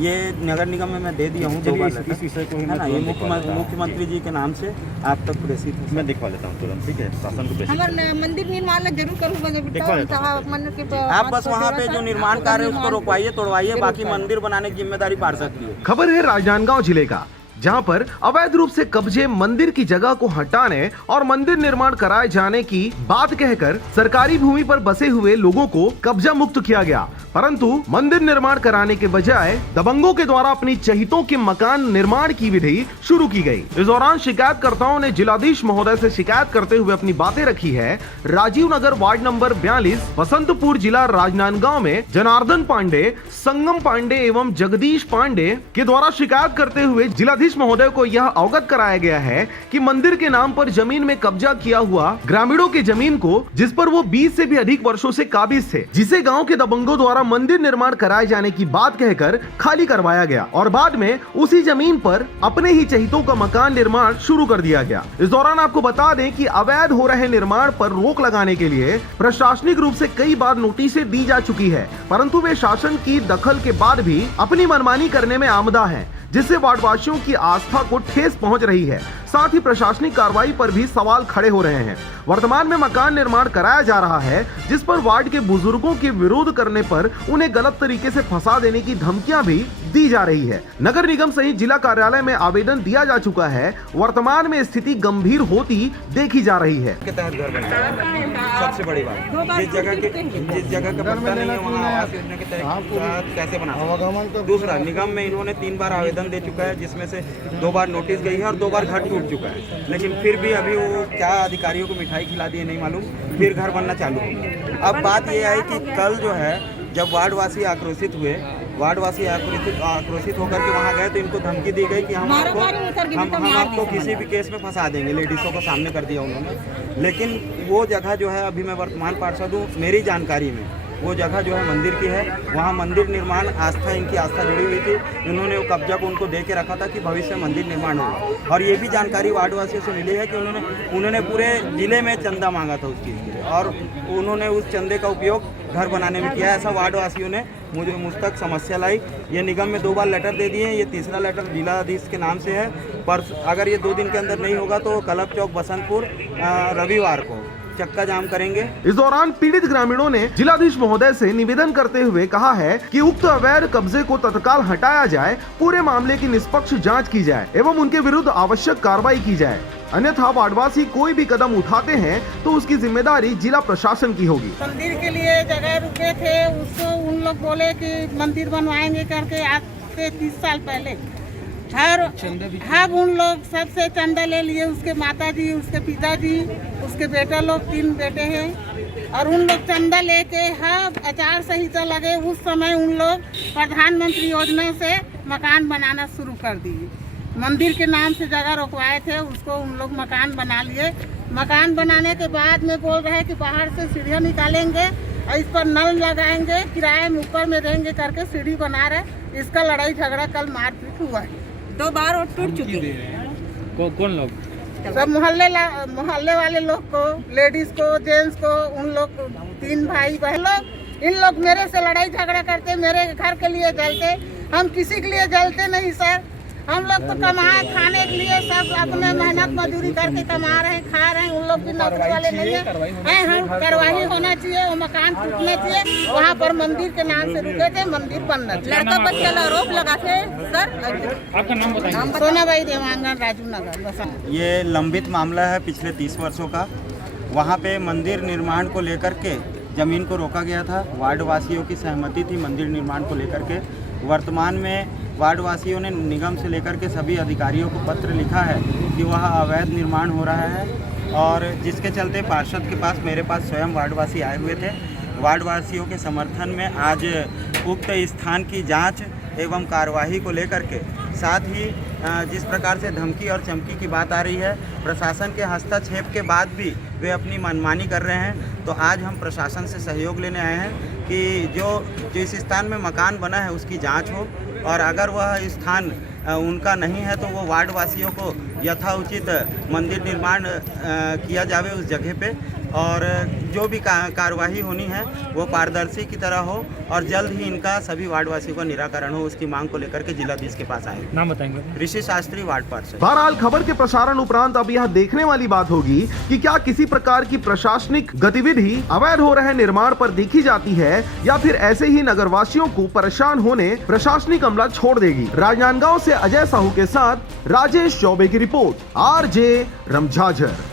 ये नगर निगम में मैं दे दिया हूँ 2 बार लेटर। इस विषय को ही है ना, ये मुख्यमंत्री जी के नाम से आप तक प्रेषित है। मैं दिखवा लेता हूँ तुरंत, ठीक है, शासन को प्रेषित हमारे मंदिर निर्माण जरूर करूँगा। आप बस वहाँ पे जो निर्माण कार्य है उसको रोकवाइए, तोड़वाइए, बाकी मंदिर बनाने की जिम्मेदारी पार्षद की है। खबर है राजनांदगांव जिले का, जहां पर अवैध रूप से कब्जे, मंदिर की जगह को हटाने और मंदिर निर्माण कराए जाने की बात कहकर सरकारी भूमि पर बसे हुए लोगों को कब्जा मुक्त किया गया, परंतु मंदिर निर्माण कराने के बजाय दबंगों के द्वारा अपनी चहितों के मकान निर्माण की विधि शुरू की गई। इस दौरान शिकायतकर्ताओं ने जिलाधीश महोदय से शिकायत करते हुए अपनी बातें रखी है। राजीव नगर वार्ड नंबर 42 बसंतपुर जिला राजनांदगांव में जनार्दन पांडे, संगम पांडे एवं जगदीश पांडे के द्वारा शिकायत करते हुए जिलाधीश महोदय को यह अवगत कराया गया है कि मंदिर के नाम पर जमीन में कब्जा किया हुआ ग्रामीणों की जमीन को, जिस पर वो 20 से भी अधिक वर्षों से काबिज थे, जिसे गांव के दबंगों द्वारा मंदिर निर्माण कराए जाने की बात कहकर खाली करवाया गया और बाद में उसी जमीन पर अपने ही चहितों का मकान निर्माण शुरू कर दिया गया। इस दौरान आपको बता दें कि अवैध हो रहे निर्माण पर रोक लगाने के लिए प्रशासनिक रूप से कई बार नोटिसें दी जा चुकी है, परंतु वे शासन की दखल के बाद भी अपनी मनमानी करने में आमदा है, जिससे वार्डवासियों की आस्था को ठेस पहुंच रही है। साथ ही प्रशासनिक कार्रवाई पर भी सवाल खड़े हो रहे हैं। वर्तमान में मकान निर्माण कराया जा रहा है, जिस पर वार्ड के बुजुर्गों के विरोध करने पर उन्हें गलत तरीके से फंसा देने की धमकियां भी दी जा रही है। नगर निगम सहित जिला कार्यालय में आवेदन दिया जा चुका है। वर्तमान में स्थिति गंभीर होती देखी जा रही है। के तहत घर बना, सबसे बड़ी बात जिस जगह का पट्टा नहीं है वहाँ आवास योजना के तहत कैसे बना। दूसरा, निगम में इन्होंने 3 बार आवेदन दे चुका है, जिसमें से 2 बार नोटिस गई है और 2 बार घर टूट चुका है, लेकिन फिर भी अभी वो क्या अधिकारियों को मिठाई खिला दिए नहीं मालूम, फिर घर बनना चालू हो गया। अब बात ये आई कि कल जो है जब वार्डवासी आक्रोशित हुए, आक्रोशित होकर के वहाँ गए तो इनको धमकी दी गई कि हम आपको किसी भी केस में फंसा देंगे। लेडीज़ों को सामने कर दिया उन्होंने, लेकिन वो जगह जो है, अभी मैं वर्तमान पार्षद हूँ, मेरी जानकारी में वो जगह जो है मंदिर की है। वहाँ मंदिर निर्माण आस्था, इनकी आस्था जुड़ी हुई थी। इन्होंने वो कब्जा को उनको दे के रखा था कि भविष्य में मंदिर निर्माण होगा। और ये भी जानकारी वार्डवासियों से मिली है कि उन्होंने पूरे जिले में चंदा मांगा था उस चीज़ के लिए, और उन्होंने उस चंदे का उपयोग घर बनाने में किया। ऐसा वार्डवासियों ने मुझ तक समस्या लाई। ये निगम में 2 बार लेटर दे दिए हैं, ये तीसरा लेटर जिलाधीश के नाम से है। पर अगर ये 2 दिन के अंदर नहीं होगा तो कलब चौक बसंतपुर रविवार को चक्का जाम करेंगे। इस दौरान पीड़ित ग्रामीणों ने जिलाधीश महोदय से निवेदन करते हुए कहा है कि उक्त अवैध कब्जे को तत्काल हटाया जाए, पूरे मामले की निष्पक्ष जांच की जाए एवं उनके विरुद्ध आवश्यक कार्रवाई की जाए, अन्यथा वार्डवासी कोई भी कदम उठाते हैं तो उसकी जिम्मेदारी जिला प्रशासन की होगी। मंदिर के लिए जगह रुके थे, उसको उन लोग बोले कि मंदिर बनवाएंगे करके, आज से 30 साल पहले उन लोग सबसे चंदा ले लिए। उसके माताजी, उसके पिताजी, उसके बेटा लोग, 3 बेटे हैं, और उन लोग चंदा लेके आचार संहिता लगे उस समय उन लोग प्रधानमंत्री योजना से मकान बनाना शुरू कर दिए। मंदिर के नाम से जगह रोकवाए थे, उसको उन लोग मकान बना लिए। मकान बनाने के बाद में बोल रहे हैं कि बाहर से सीढ़ियाँ निकालेंगे और इस पर नल लगाएंगे, किराए में ऊपर में रहेंगे करके सीढ़ी बना रहे। इसका लड़ाई झगड़ा कल मारपीट हुआ है, 2 बार और टूट चुकी है। कौन लोग? सब मोहल्ले वाले लोग को, लेडीज को, जेंट्स को, उन लोग 3 भाई बहन लोग, इन लोग मेरे से लड़ाई झगड़ा करते, मेरे घर के लिए जलते। हम किसी के लिए जलते नहीं सर, हम लोग तो कमाए खाने के लिए, सब अपने मेहनत मजदूरी करके कमा रहे हैं, खा रहे हैं। उन लोग भी नौकरी वाले नहीं है। हम कार्रवाई होना चाहिए, वो मकान टूटना चाहिए। वहाँ पर मंदिर के नाम से रुके थे, मंदिर बनना चाहिए। लड़का बच्चा का आरोप लगाते सर। आपका नाम बताइए। सोनाबाई देवांगन, राजीव नगर। ये लंबित मामला है पिछले 30 वर्षों का। वहाँ पे मंदिर निर्माण को लेकर के जमीन को रोका गया था। वार्डवासियों की सहमति थी मंदिर निर्माण को लेकर के। वर्तमान में वार्डवासियों ने निगम से लेकर के सभी अधिकारियों को पत्र लिखा है कि वह अवैध निर्माण हो रहा है, और जिसके चलते पार्षद के पास, मेरे पास स्वयं वार्डवासी आए हुए थे। वार्डवासियों के समर्थन में आज उक्त स्थान की जांच एवं कार्यवाही को लेकर के, साथ ही जिस प्रकार से धमकी और चमकी की बात आ रही है, प्रशासन के हस्तक्षेप के बाद भी वे अपनी मनमानी कर रहे हैं। तो आज हम प्रशासन से सहयोग लेने आए हैं कि जो इस स्थान में मकान बना है उसकी जांच हो, और अगर वह स्थान उनका नहीं है तो वो वार्डवासियों को यथाउचित मंदिर निर्माण किया जावे उस जगह पे, और जो भी कार्रवाई होनी है वो पारदर्शी की तरह हो और जल्द ही इनका सभी वार्डवासियों का निराकरण हो, उसकी मांग को लेकर के जिलाधीश के पास आए। नाम बताएंगे? ऋषि शास्त्री, वार्ड पार्षद। बहरहाल खबर के प्रसारण उपरांत अब यह देखने वाली बात होगी कि क्या किसी प्रकार की प्रशासनिक गतिविधि अवैध हो रहे निर्माण पर देखी जाती है या फिर ऐसे ही नगरवासियों को परेशान होने प्रशासनिक अमला छोड़ देगी। राजनांदगांव से अजय साहू के साथ राजेश चौबे की रिपोर्ट, RJ रमझाझर।